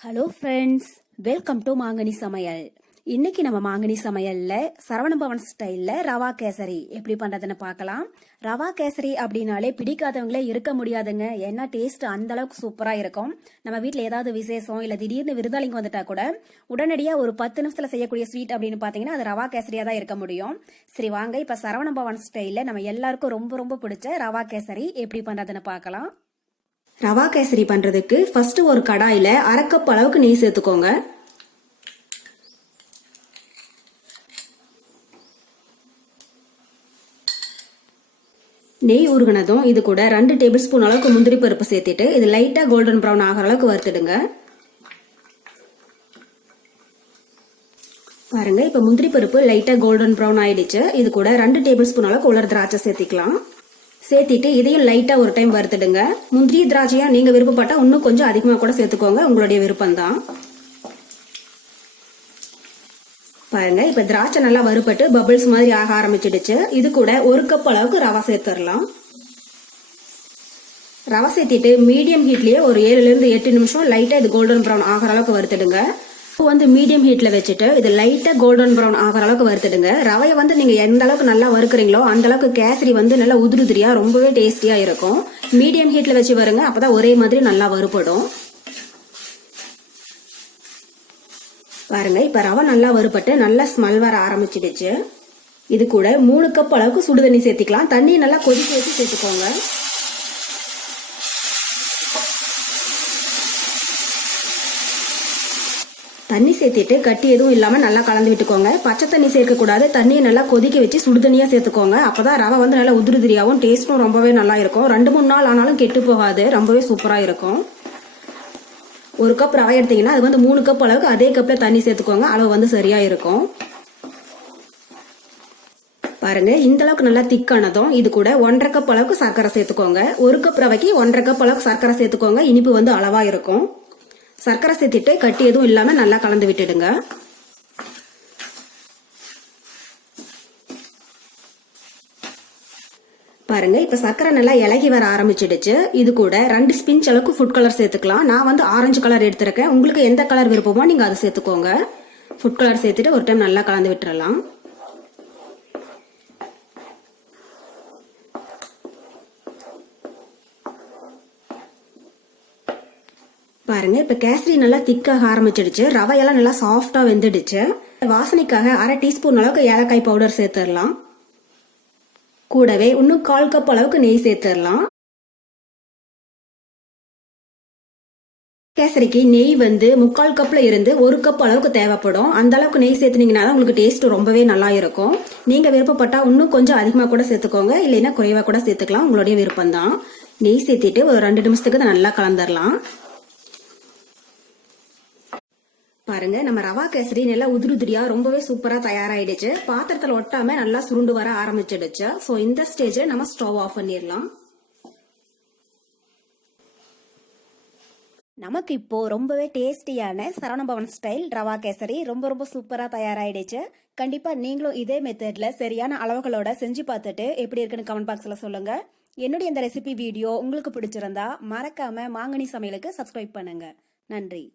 Hello friends, welcome to மாங்கனி சமையல். இன்னைக்கு நம்ம மாங்கனி சமையல்ல சரவணபவன் ஸ்டைல்ல ரவா கேசரி எப்படி பண்றதுன்னு பார்க்கலாம். ரவா கேசரி அப்படின்னாலே பிடிக்காதவங்களே இருக்க முடியாதுங்க. ஏன்னா டேஸ்ட் அந்த அளவுக்கு சூப்பரா இருக்கும். நம்ம வீட்டுல ஏதாவது விசேஷம் இல்ல திடீர்னு விருந்தாளிங்க வந்துட்டா கூட உடனடியா ஒரு 10 நிமிஷத்துல செய்யக்கூடிய ஸ்வீட் அப்படின்னு பாத்தீங்கன்னா அது ரவா கேசரியா தான் இருக்க முடியும். சரி வாங்க, இப்ப சரவணபவன் ஸ்டைல்ல நம்ம எல்லாருக்கும் ரொம்ப ரொம்ப பிடிச்ச ரவா கேசரி எப்படி பண்றதுன்னு பார்க்கலாம். ரவா கேசரி பண்றதுக்கு ஃபர்ஸ்ட் ஒரு கடாயில 1/2 கப் அளவுக்கு நெய் சேர்த்துக்கோங்க. நெய் உருகுனதும் இது கூட 2 டேபிள் ஸ்பூன் அளவுக்கு முந்திரி பருப்பு சேர்த்துட்டு இது லைட்டா கோல்டன் ப்ரௌன் ஆகிற அளவுக்கு வறுத்துடுங்க. பாருங்க, இப்ப முந்திரி பருப்பு லைட்டா கோல்டன் ப்ரௌன் ஆயிடுச்சு. இது கூட 2 டேபிள் ஸ்பூன் அளவுக்கு உலர் திராட்சை சேர்த்திக்கலாம். சேர்த்திட்டு இதையும் லைட்டா ஒரு டைம் வறுத்துடுங்க. முந்திரி திராட்சையா நீங்க விருப்பப்பட்டா இன்னும் கொஞ்சம் அதிகமா கூட சேர்த்துக்கோங்க, உங்களுடைய விருப்பம் தான். பாருங்க, இப்ப திராட்சை நல்லா வறுபட்டு பபிள்ஸ் மாதிரி ஆக ஆரம்பிச்சிடுச்சு. இது கூட 1 கப் அளவுக்கு ரவா சேர்த்துடலாம். ரவா சேர்த்திட்டு மீடியம் ஹீட்லயே ஒரு 7 ல இருந்து 8 நிமிஷம் லைட்டா இது கோல்டன் ப்ரௌன் ஆகிற அளவுக்கு வறுத்துடுங்க. மீடியம் ஹீட்ல வச்சுட்டு இது லைட்டா கோல்டன் ப்ரௌன் ஆகிற அளவுக்கு வறுத்துடுங்க. ரவையை நீங்க எந்த அளவுக்கு நல்லா வறுக்குறீங்களோ அந்த அளவுக்கு கேசரி நல்லா உதிரியா ரொம்பவே டேஸ்டியா இருக்கும். மீடியம் ஹீட்ல வச்சு வருங்க, அப்பதான் ஒரே மாதிரி நல்லா வறுபடும். பாருங்க, இப்ப ரவை நல்லா வறுபட்டு நல்லா ஸ்மெல் வர ஆரம்பிச்சிடுச்சு. இது கூட 3 கப் அளவுக்கு சுடு தண்ணி சேர்த்திக்கலாம். தண்ணி நல்லா கொதிக்க வச்சு சேர்த்துக்கோங்க. தண்ணி சேர்த்திட்டு கட்டி எதுவும் இல்லாம நல்லா கலந்து விட்டுக்கோங்க. பச்சை தண்ணி சேர்க்க கூடாது. தண்ணியை நல்லா கொதிக்க வச்சு சுடு தண்ணியா சேர்த்துக்கோங்க. அப்பதான் ரவை நல்லா உதிரியாவும் டேஸ்டும் ரொம்பவே நல்லா இருக்கும். 2-3 நாள் ஆனாலும் கெட்டு போகாது, ரொம்பவே சூப்பரா இருக்கும். 1 கப் ரவை எடுத்தீங்கன்னா அது 3 கப் அளவுக்கு அதே கப்ல தண்ணி சேர்த்துக்கோங்க. அளவு சரியா இருக்கும். பாருங்க, இந்த அளவுக்கு நல்லா திக்கானதும் இது கூட 1/2 கப் அளவுக்கு சர்க்கரை சேர்த்துக்கோங்க. 1 கப் ரவைக்கு 1/2 கப் அளவுக்கு சர்க்கரை சேர்த்துக்கோங்க. இனிப்பு அளவா இருக்கும். சர்க்கரை சேர்த்துட்டு கட்டி எதுவும் இல்லாம நல்லா கலந்து விட்டுடுங்க. பாருங்க, இப்ப சர்க்கரை நல்லா இலகி வர ஆரம்பிச்சிடுச்சு. இது கூட 2 ஸ்பிஞ்ச் அளவுக்கு ஃபுட் கலர் சேர்த்துக்கலாம். நான் ஆரஞ்சு கலர் எடுத்திருக்கேன். உங்களுக்கு எந்த கலர் விருப்பமோ நீங்க அதை சேர்த்துக்கோங்க. ஃபுட் கலர் சேர்த்துட்டு ஒரு டைம் நல்லா கலந்து விட்டுறலாம். பாருங்க, இப்ப கேசரி நல்லா திக்காக ஆரம்பிச்சிடுச்சு. ரவையெல்லாம் நல்லா சாஃப்டா வெந்துடுச்சு. வாசனைக்காக 1/2 டீஸ்பூன் அளவுக்கு ஏலக்காய் பவுடர் சேர்த்துடலாம். கூடவே இன்னும் 1/4 கப் அளவுக்கு நெய் சேர்த்துடலாம். கேசரிக்கு நெய் 3/4 கப்ல இருந்து 1 கப் அளவுக்கு தேவைப்படும். அந்த அளவுக்கு நெய் சேர்த்துனீங்கன்னா உங்களுக்கு டேஸ்ட் ரொம்பவே நல்லா இருக்கும். நீங்க விருப்பப்பட்டா இன்னும் கொஞ்சம் அதிகமா கூட சேர்த்துக்கோங்க, இல்லைன்னா குறைவா கூட சேர்த்துக்கலாம், உங்களுடைய விருப்பம் தான். நெய் சேர்த்திட்டு ஒரு 2 நிமிஷத்துக்கு நல்லா கலந்துடலாம். பாருங்க, நம்ம ரவா கேசரி நல்லா உதிரியா ரொம்பவே சூப்பரா தயாராயிடுச்சு. பாத்திரத்துல ஒட்டாம நல்லா சுருண்டு வர ஆரம்பிச்சிடுச்சு. சோ இந்த ஸ்டேஜ்ல நம்ம ஸ்டவ் ஆஃப் பண்ணிடலாம். நமக்கு இப்போ ரொம்பவே டேஸ்டியான சரவணபவன் ஸ்டைல் ரவா கேசரி ரொம்ப ரொம்ப சூப்பரா தயாராயிடுச்சு. கண்டிப்பா நீங்களும் இதே மெத்தட்ல சரியான அளவுகளோட செஞ்சு பார்த்துட்டு எப்படி இருக்குன்னு கமெண்ட் பாக்ஸ்ல சொல்லுங்க. என்னுடைய இந்த ரெசிபி வீடியோ உங்களுக்கு பிடிச்சிருந்தா மறக்காம மாங்கனி சமையலுக்கு சப்ஸ்கிரைப் பண்ணுங்க. நன்றி.